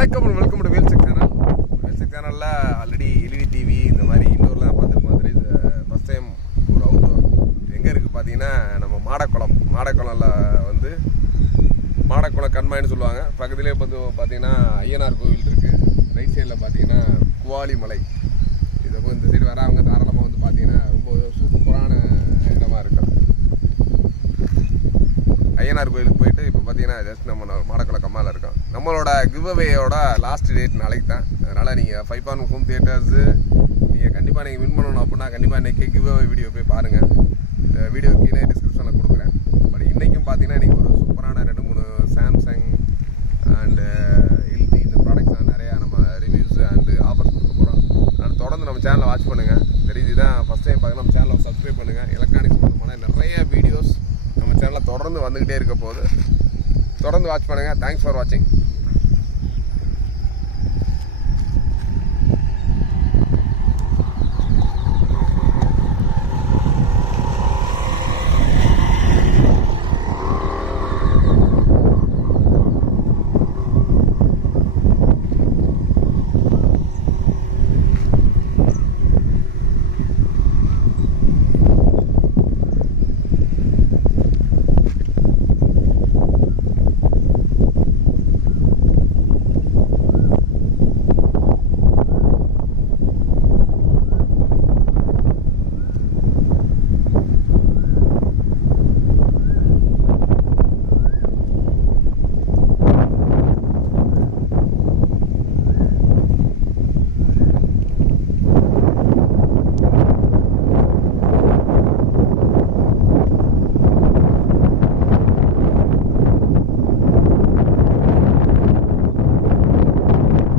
வணக்கம் welcome to வேல்செக் channel. வேல்செக் சேனலில் already LED TV இந்த மாதிரி இன்டோர்லாம் பார்த்துருப்போம். ஃபஸ்ட் டைம் ஒரு அவுட்டோர் எங்கே இருக்குது பார்த்தீங்கன்னா, நம்ம மாடக்குளம்ல வந்து மாடக்குளம் கண்மாயின்னு சொல்லுவாங்க. பக்கத்துலேயே வந்து பார்த்தீங்கன்னா ஐயனார் கோவில் இருக்குது. ரைட் சைடில் பார்த்தீங்கன்னா குவாலி மலை. இதை இந்த சைடு வரவங்க தாராளமாக வந்து பார்த்தீங்கன்னா ரொம்ப சூப்பரான இடமா இருக்கும். ஐயனார் கோயிலுக்கு போயிட்டு இப்போ பார்த்தீங்கன்னா ஜஸ்ட் நம்ம மாடக்குளம் கம்மாவில் இருக்கோம். நம்மளோட கிவ்அவேயோட லாஸ்ட் டேட் நாளைக்கு தான். அதனால் நீங்கள் 5 ஹோம் தியேட்டர்ஸு நீங்கள் கண்டிப்பாக நீங்கள் வின் பண்ணணும் அப்படின்னா கண்டிப்பாக இன்றைக்கி கிவ்அவே வீடியோ போய் பாருங்கள். இந்த வீடியோ கீழே டிஸ்கிரிப்ஷனில் கொடுக்குறேன். பட் இன்றைக்கும் பார்த்தீங்கன்னா இன்றைக்கி ஒரு சூப்பரான 2-3 சாம்சங் அண்டு எல்ஜி இந்த ப்ராடக்ட்ஸ்லாம் நிறையா நம்ம ரிவ்யூஸ் அண்டு ஆஃபர்ஸ் கொடுக்க போகிறோம். அதனால் தொடர்ந்து நம்ம சேனலை வாட்ச் பண்ணுங்கள். தெரிஞ்சு தான் ஃபஸ்ட் டைம் பார்க்க நம்ம சேனலை சப்ஸ்கிரைப் பண்ணுங்கள். எலக்ட்ரானிக்ஸ் சம்மந்தமான நிறைய வீடியோஸ் நம்ம சேனலில் தொடர்ந்து வந்துக்கிட்டே இருக்க போகுது. தொடர்ந்து வாட்ச் பண்ணுங்கள். தேங்க்ஸ் ஃபார் வாட்சிங்.